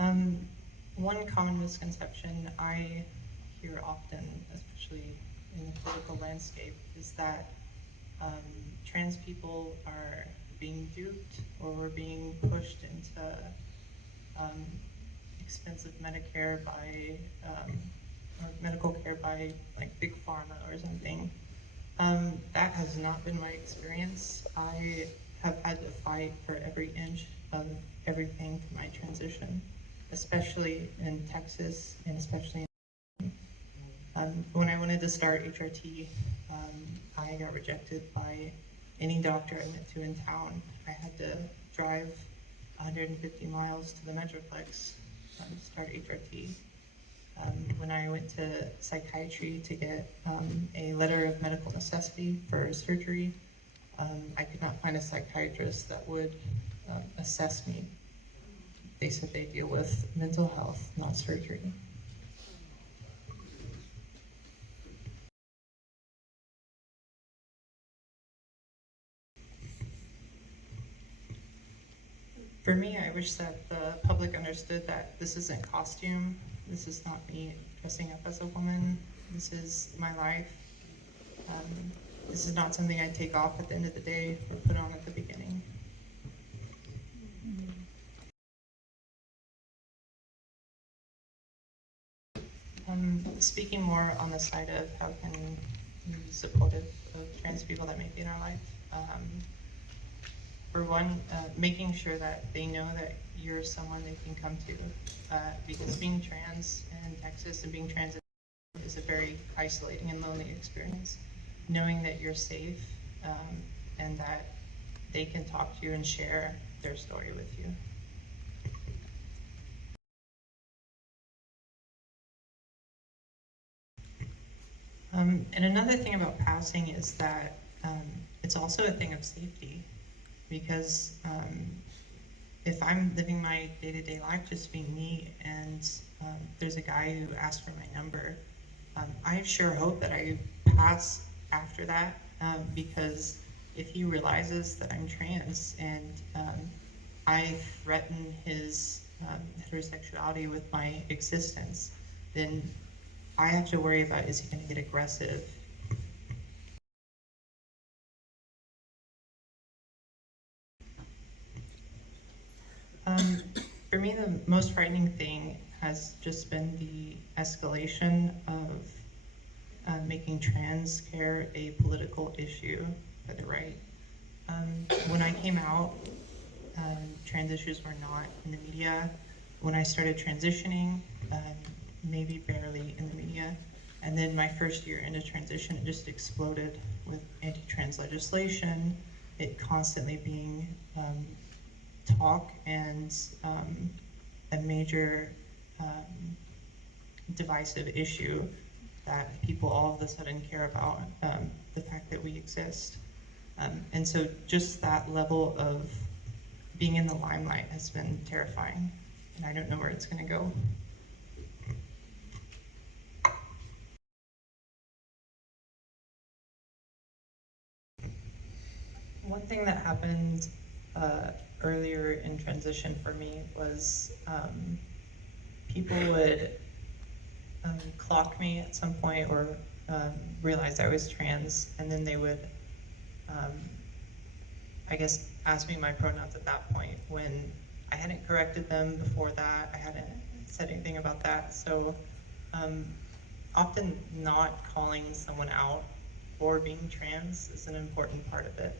Um, One common misconception I hear often, especially in the political landscape, is that trans people are being duped or we're being pushed into um, expensive Medicare by or medical care by like big pharma or something. That has not been my experience. I have had to fight for every inch of everything for my transition, especially in Texas and especially when I wanted to start HRT, I got rejected by any doctor I went to in town. I had to drive 150 miles to the Metroplex to start HRT. When I went to psychiatry to get a letter of medical necessity for surgery, I could not find a psychiatrist that would assess me. They said they deal with mental health, not surgery. For me, I wish that the public understood that this isn't costume. This is not me dressing up as a woman. This is my life. This is not something I take off at the end of the day or put on at the beginning. Speaking more on the side of how can we be supportive of trans people that may be in our life. For one, making sure that they know that you're someone they can come to, because being trans in Texas and being trans is a very isolating and lonely experience. Knowing that you're safe and that they can talk to you and share their story with you. And another thing about passing is that it's also a thing of safety, because if I'm living my day-to-day life just being me and there's a guy who asked for my number, I sure hope that I pass after that, because if he realizes that I'm trans and I threaten his heterosexuality with my existence, then I have to worry about, is he going to get aggressive? For me, the most frightening thing has just been the escalation of making trans care a political issue by the right. When I came out, trans issues were not in the media. When I started transitioning, maybe barely in the media. And then my first year into transition, it just exploded with anti-trans legislation, it constantly being talk and a major divisive issue that people all of a sudden care about, the fact that we exist. And so just that level of being in the limelight has been terrifying, and I don't know where it's going to go. One thing that happened earlier in transition for me was people would clock me at some point or realize I was trans, and then they would, I guess, ask me my pronouns at that point when I hadn't corrected them before that. I hadn't said anything about that. So often not calling someone out for being trans is an important part of it.